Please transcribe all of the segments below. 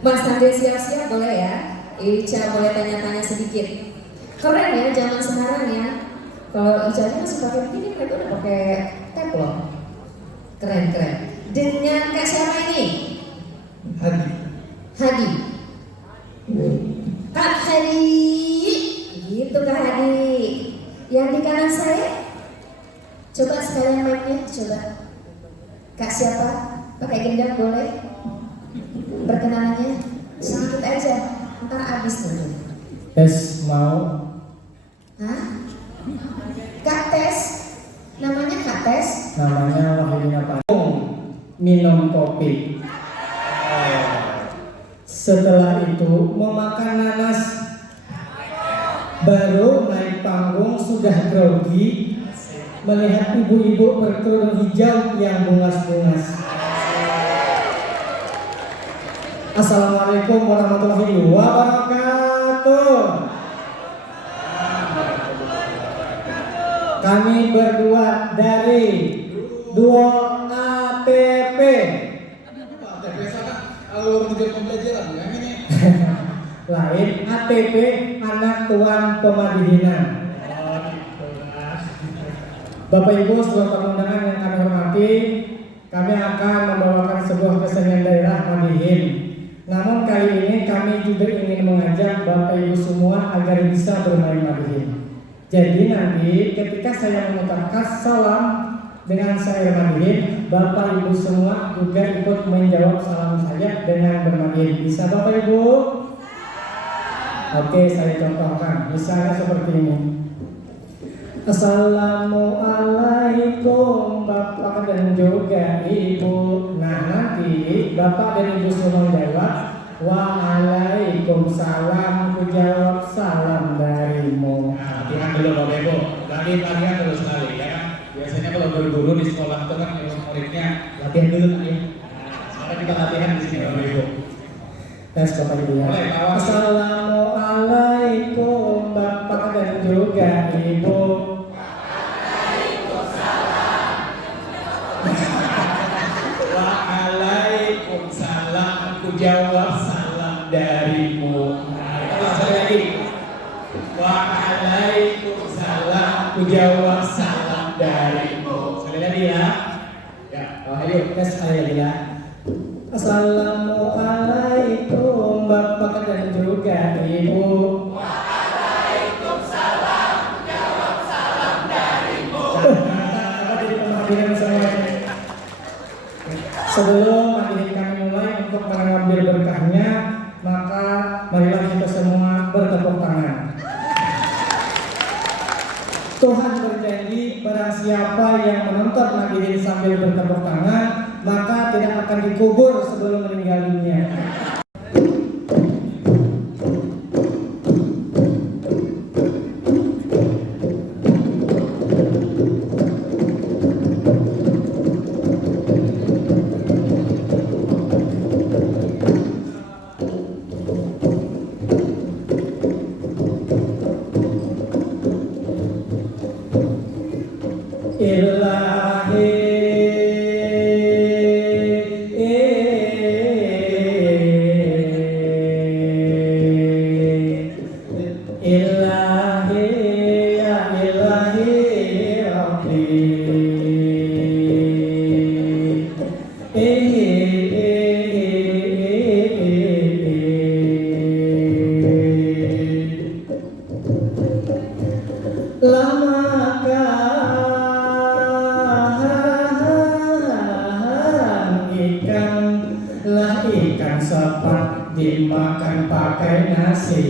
Mas Andre siap-siap boleh ya? Ica boleh tanya-tanya sedikit. Keren ya zaman sekarang ya. Kalau Ica aja masih pakai begini, mereka udah pakai teflon. Keren. Dengan Kak siapa ini? Hadi. Kak Hadi. Gitu Kak Hadi. Yang di kanan saya? Coba sekalian mic-nya, coba. Kak siapa? Pakai gendang boleh? Perkenalannya sedikit aja, ntar abis nanti. Tes mau. Hah? Kak Tes? Namanya Kak Tes? Namanya Wahyudina Panung. Minum kopi. Setelah itu memakan nanas. Baru naik panggung sudah grogi. Melihat ibu-ibu berkerudung hijau yang bungas-bungas. Assalamualaikum warahmatullahi wabarakatuh. Kami berdua dari Duo ATP. ATP sana alur tujuan pembelajaran yang ini. Lain ATP anak tuan pemadihinan. Bapak Ibu seluruh tamu undangan yang kami hormati, kami akan membawakan sebuah kesenian daerah Madihin. Namun kali ini kami juga ingin mengajak Bapak Ibu semua agar bisa bermain Madihin. Jadi nanti ketika saya mengucapkan salam dengan syair Madihin, Bapak Ibu semua juga ikut menjawab salam saya dengan bermadihin. Bisa Bapak Ibu? Oke, saya contohkan. Misalnya seperti ini. Assalamualaikum Bapak dan juga Ibu. Nah nanti Bapak dan Ibu semua jawab Waalaikumsalam. Ku jawab salam darimu. Latihan dulu Bapak Ibu. Tadi latihan dulu sekali ya. Biasanya kalau guru-guru di sekolah itu kan muridnya latihan dulu kan ya. Sekarang kita latihan di sini Bapak Ibu. Tes Bapak Ibu ya. Assalamualaikum Bapak dan juga Ibu. Waalaikumsalam. Ku jawab salam darimu. Sekali lagi. Waalaikumsalam. Ku jawab salam darimu. Sekali lagi ya. Ya, ayo Tes sekali lagi ya. Assalamualaikum Bapak dan juga Ibu. Waalaikumsalam. Jawab salam darimu. Sebelum materi kami mulai untuk mengambil berkahnya, maka marilah kita semua bertepuk tangan. Tuhan berjanji barang siapa yang menonton Madihin sambil bertepuk tangan, maka tidak akan dikubur sebelum meninggal dunia. Ikan sepat dimakan pakai nasi.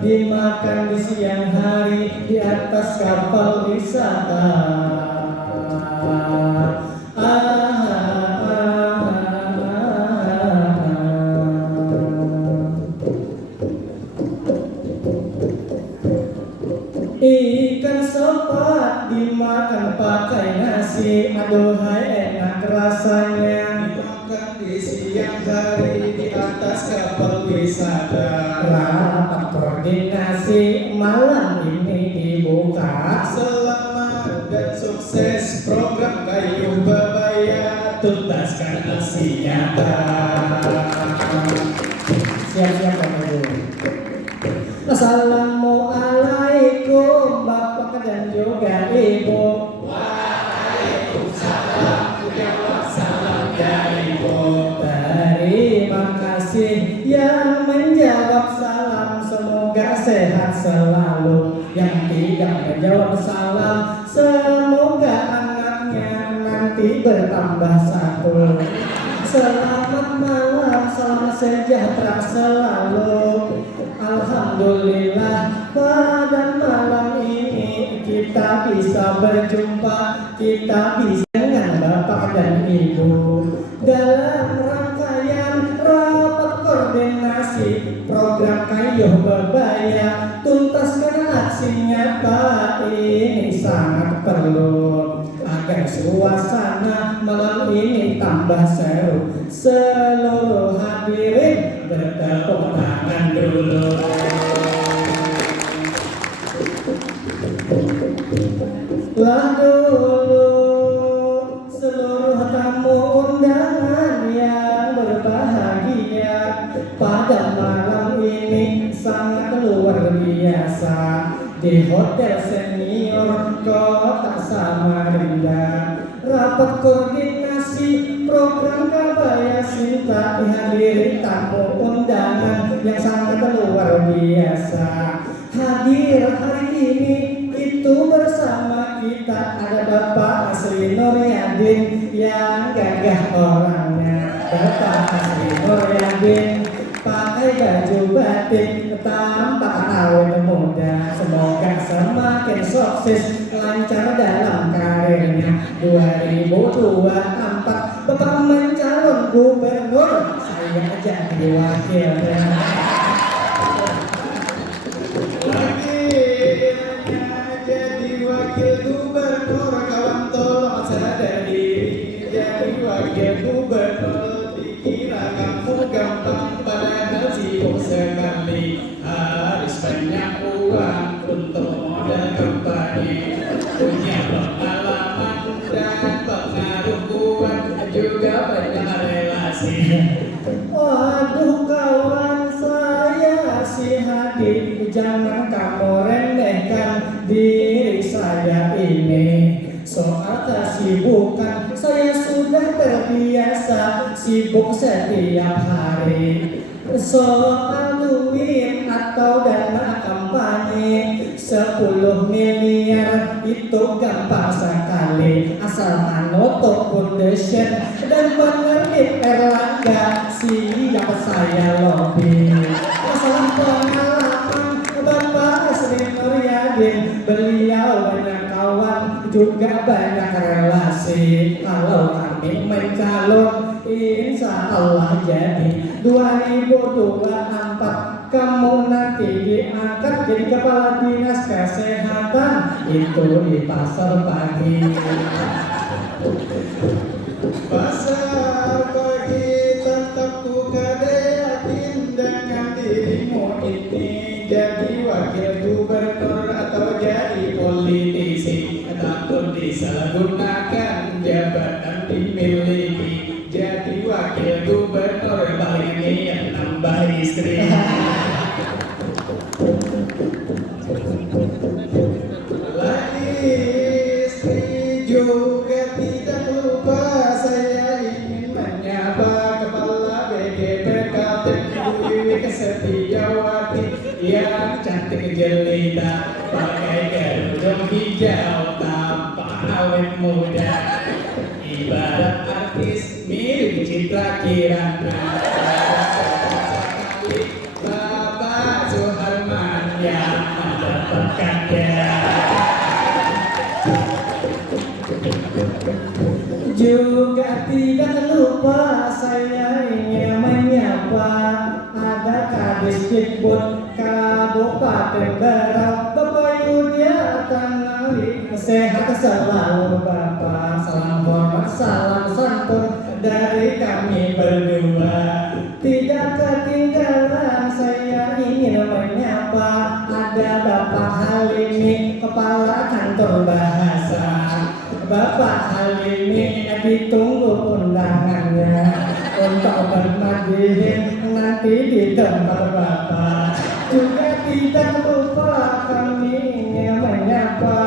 Dimakan di siang hari di atas kapal wisata. Ikan sepat dimakan pakai nasi, aduhai enak rasanya. Dimakan di siang hari di atas kapal sadar. Rapat koordinasi malam ini dibuka. Selamat dan sukses program Kayu Bebaya, tuntaskan aksi nyata. Siap-siap Bapak Ibu. Assalamualaikum Bapak dan juga Ibu. Waalaikumsalam, jawab salam dari Ibu. Terima kasih yang menjawab salam, semoga sehat selalu. Yang tidak menjawab salam, semoga anaknya nanti bertambah satu. Selamat malam, salam sejahtera selalu. Alhamdulillah pada malam ini kita bisa berjumpa, kita bisa dengan Bapak dan Ibu dalam rangkaian rapat koordinasi program Kayu Bebaya, tuntaskan aksi nyata ini sangat perlu agar suasana malam ini tambah seru. Seluruh hadirin bertepuk tangan dulu. Lah dulu seluruh tamu undangan yang berbahagia, pada malam ini sangat luar biasa di Hotel Senior Kota Samarinda. Rapat koordinasi program Kabaya Sinta dihadiri tamu undangan yang sangat luar biasa. Hadir hari ini itu bersama kita ada Bapak Asri Nuryadin yang gagah orangnya. Bapak Asri Nuryadin pakai baju batik, tampak awet muda. Semoga semakin sukses lancar dalam karirnya. 2024 Bapak mencalon gubernur, saya jadi wakilnya. Jadi wakil gubernur, kawan tolong sadar diri. Jadi wakil gubernur, dikira kamu gampang, padahal sibuk sekali. Harus banyak uang untuk modal kampanye, punya pengalaman dan pengaruh kuat, juga banyak relasi. Waduh kawan, saya si Hadi, jangan kamu remehkan diri saya ini. Soal kesibukan saya sudah terbiasa, sibuk setiap hari. Soal duit atau dana kampanye 10 miliar itu gampang sekali, asal anoto foundation dan penerbit Erlangga siap saya lobby. Masalah pengalaman Bapak Asri Nuryadin, beliau banyak kawan juga banyak relasi. Kalau kami mencalon insya Allah jadi 2024 kamu nanti diangkat jadi kepala dinas kesehatan itu di pasar pagi. Pasar pagi tetap buka, yakin dengan dirimu ini. Jadi wakil gubernur atau jadi politisi, takut disalahgunakan jabatan dimiliki. Jadi wakil gubernur paling niat nambah istri. Lagi istri juga tidak lupa, saya ingin menyapa Kepala BGPKT Bu Wiwi Setiawati yang cantik jelita, pakai kerudung hijau tampak awet muda, ibarat artis mirip Citra Kirana. Bapak Suharman yang mendapatkannya. Juga tidak lupa saya ingin menyapa ada Kadis Dikbud Kabupaten Berau, Bapak Yudia Tanali. Sehat selalu Bapak, salam hormat, salam santun dari kami berdua. Tidak ketinggalan menyapa, ada Bapak Halimi, Kepala Kantor Bahasa. Bapak Halimi ditunggu undangannya untuk bermadihin nanti di tempat Bapak. Juga tidak lupa kami ingin menyapa,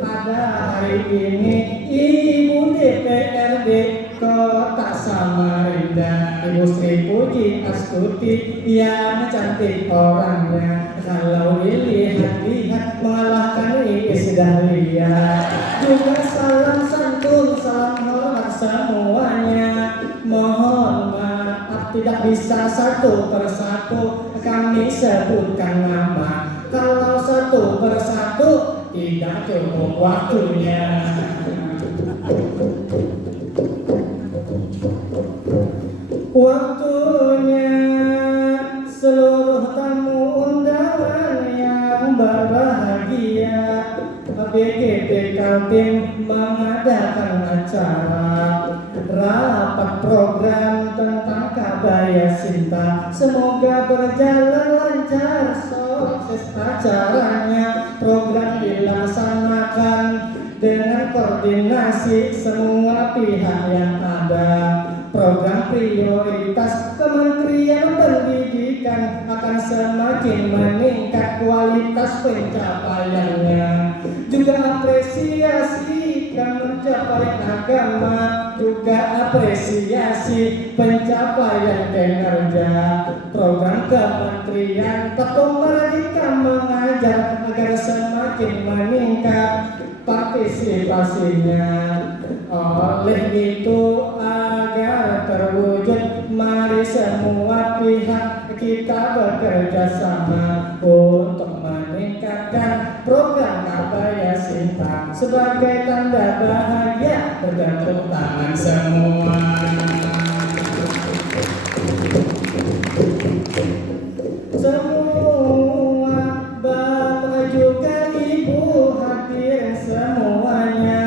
pada hari ini Ibu DPRD Kota Samarinda, Ibu Sri Puji Astuti yang cantik orangnya. Kalau dilihat-lihat mengalahkan Iis Dahlia. Juga salam santun, salam hormat semuanya. Mohon maaf tidak bisa satu persatu kami sebutkan nama. Kalau satu persatu tidak cukup waktunya. Waktunya seluruh tamu undangan yang berbahagia, BGP Kaltim mengadakan acara rapat program tentang Kabaya Sinta. Semoga berjalan lancar, sukses acaranya. Program dilaksanakan dengan koordinasi semua pihak yang ada. Program prioritas Kementerian Pendidikan akan semakin meningkat kualitas pencapaiannya. Juga apresiasi pencapaian agama, juga apresiasi pencapaian kinerja. Program kementerian Tekun Merdeka mengajar agar semakin meningkat partisipasinya. Oleh itu agar terwujud, mari semua pihak kita bekerja sama untuk meningkatkan program Kabaya Sinta. Sebagai tanda bahagia bergantung tangan semua. Semua Bapak juga Ibu hadirin semuanya,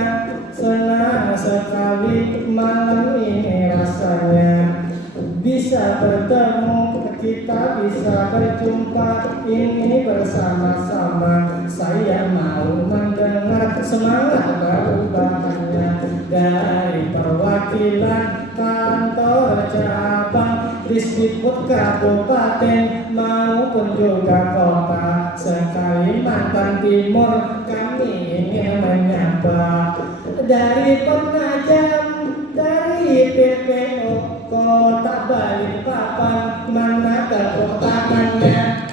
senang sekali malam ini rasanya bisa bertemu, kita bisa berjumpa ini bersama-sama. Saya mau mendengar semangat perubahannya dari perwakilan kantor cabang, Disdikbud Kabupaten maupun juga kota se-Kalimantan Timur. Kami ingin menyapa dari Penajam, dari PPO Kota Balikpapan, mana tepuk tangannya?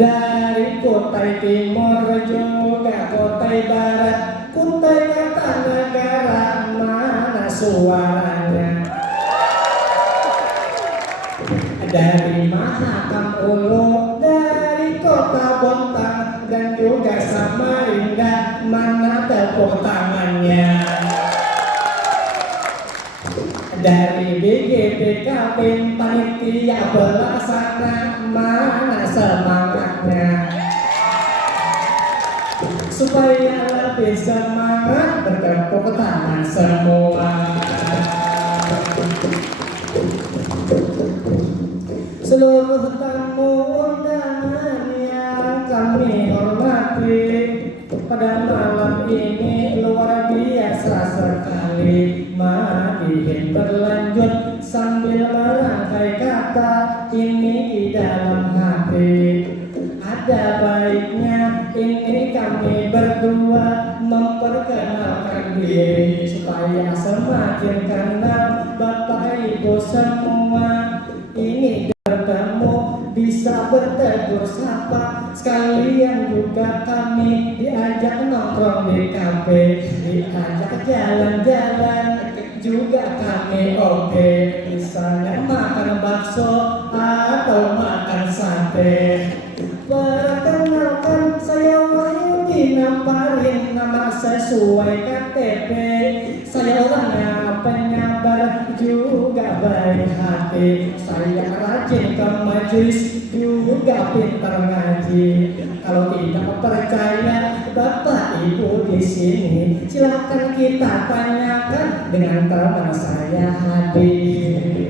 Dari Kutai Timur juga Kutai Barat, Kutai Kartanegara, mana suaranya? Dari Mahakam Ulu, dari Kota Bontang dan juga Samarinda, mana tepuk tangannya? Dari BGP Kaltim, panitia pelaksana, mana semangatnya? Supaya lebih semangat, bertepuk tangan semua. Seluruh tamu undangan yang kami hormati, pada malam ini luar biasa sekali. Mari berlanjut sambil merangkai kata ini di dalam hati. Ada baiknya ini kami berdua memperkenalkan diri, supaya semakin kenal Bapak Ibu semua. Ini bertemu bisa bertegur sapa, sekalian juga kami diajak nongkrong di kafe, diajak jalan-jalan juga kami oke. Misalnya makan bakso atau makan sate. Perkenalkan, saya Wahyudi Namparin, nama sesuai KTP. Saya orangnya penyabar, sabar juga baik hati. Saya rajin ke majelis juga pintar ngaji. Kalau tidak percaya Bapak Ibu di sini, silahkan kita tanyakan dengan teman saya hadir.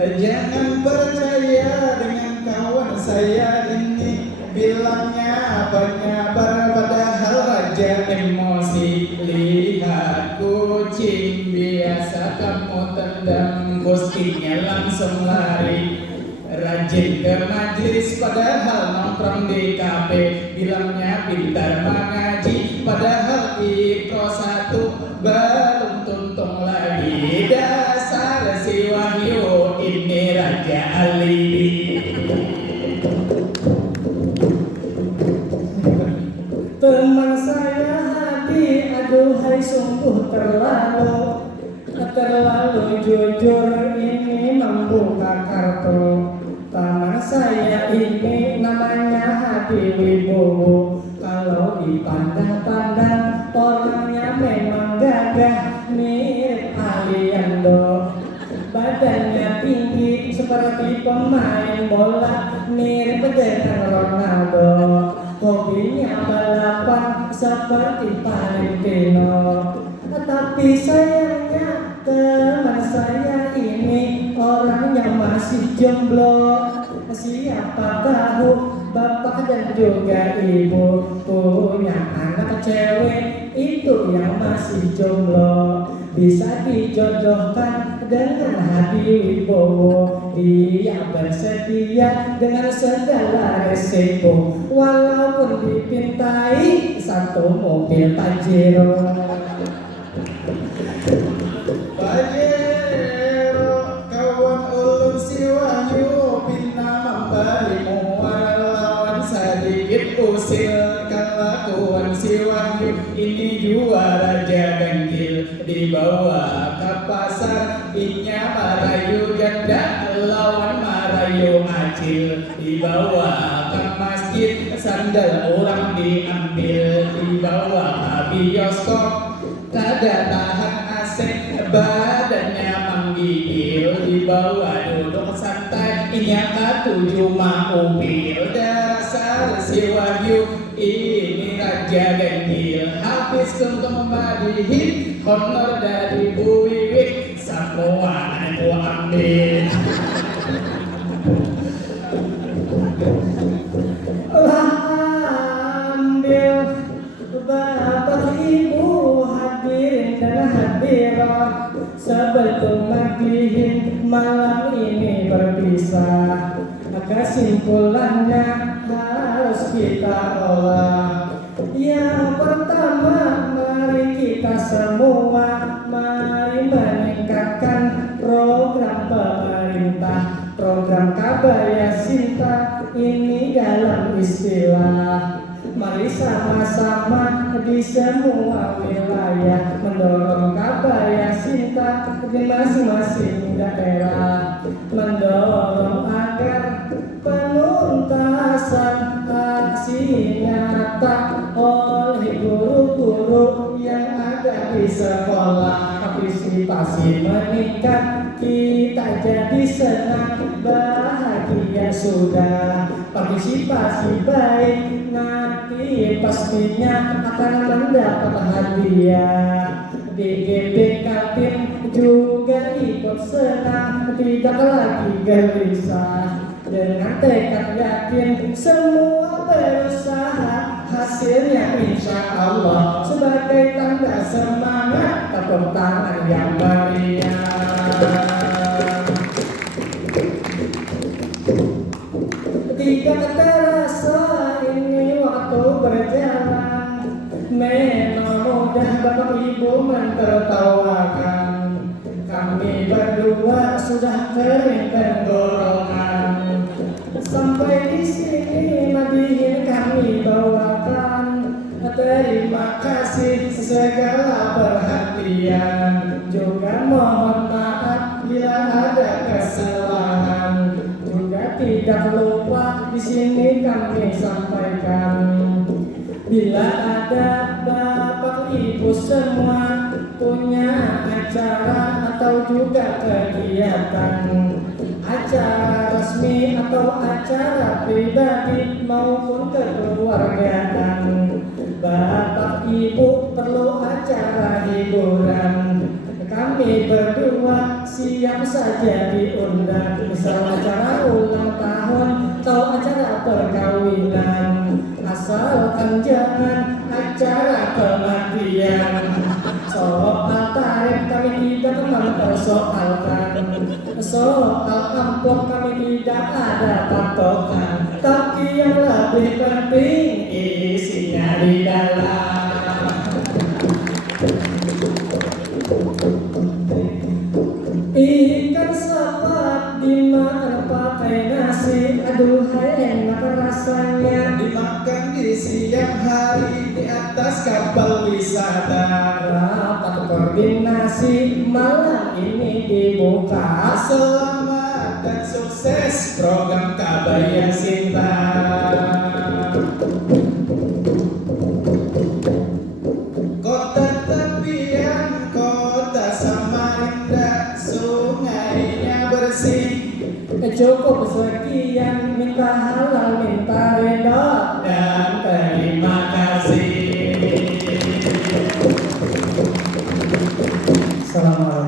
Jangan percaya dengan kawan saya ini, bilangnya penyabar padahal raja emosi. Lihat kucing biasa kamu tendang, postingnya langsung lari. Rajin ke majelis padahal nongkrong di kafe, bilangnya pintar mengaji padahal Iqra 1 belum tuntung lagi. Dasar si Wahyu ini raja alibi. Teman saya hati, aduhai sungguh terlalu jujur ini membuka kartu. Teman saya ini namanya Hadi Wibowo. Kalau dipandang-pandang orangnya memang gagah mirip Aliando. Badannya tinggi seperti pemain bola mirip dengan Ronaldo. Hobinya balapan seperti Valentino. Tapi sayangnya teman saya ini orangnya masih jomblo. Siapa tahu bapak dan juga ibu punya anak cewek itu yang masih jomblo, bisa dijodohkan dengan Hadi Wibowo. Dia bersedia dengan segala resiko, walaupun dipintai satu mobil Pajero. Pajero kawan ulun si Wahyu bina membalimu, walawan sedikit usil kelakuan si Wahyu ini juara jagangkil. Dibawa ke pasar inya marayu janda lawan marayu acil. Dibawa ke masjid sandal orang diambil. Dibawa ke bioskop kada tahan asik badannya menggigil. Dibawa duduk santai inya katuju maupil. Dasar si Wahyu ini raja gandil. Habis untuk memadihin honor dari Bu Wiwik, semua aku ambil. Ambil Bapak Ibu hadirin dan hadirat, sebelum madihin malam ini berpisah, kesimpulannya harus kita olah. Yang pertama, mari kita semua mari meningkatkan program pemerintah, program Kabaya Sinta ini dalam istilah. Mari sama-sama di semua wilayah mendorong Kabaya Sinta di masing-masing daerah, mendorong agar penuntasan aksi nyata oleh guru-guru yang ada di sekolah. Partisipasi meningkat, kita jadi senang bahagia sudah. Partisipasi baik, nanti pastinya akan mendapat hadiah. DGP Kaltim juga ikut senang, tidak lagi gelisah. Dengan tekad yakin semua berusaha, hasilnya insya Allah sebagai tanda semangat. Tepuk tangan yang meriah. Tidak terasa ini waktu berjalan, memang mudah Bapak Ibu mentertawakan. Kami berdua sudah kering tenggorokan. Sampai di sini madihin kami bawakan. Terima kasih segala perhatian, juga mohon maaf bila ada kesalahan. Juga tidak lupa di sini kami sampaikan, bila ada Bapak Ibu semua punya atau juga kegiatan acara resmi atau acara pribadi maupun kekeluargaan. Bapak Ibu perlu acara hiburan, kami berdua siap saja diundang. Misal acara ulang tahun atau acara perkawinan, asalkan jangan acara kematian. Soal tarif kami tidak pernah persoalkan, soal amplop kami tidak ada patokan, tapi yang lebih penting isinya di dalam. Ikan sepat dimakan pakai nasi, aduhai enak rasanya, Dimakan di siang hari di atas kapal wisata. rapat koordinasi malam ini dibuka. Selamat dan sukses program Kabaya Sinta. Kota tepian kota Samarinda, sungainya bersih. Cukup sekian, minta halal minta ridho dan terima kasih. Assalamualaikum.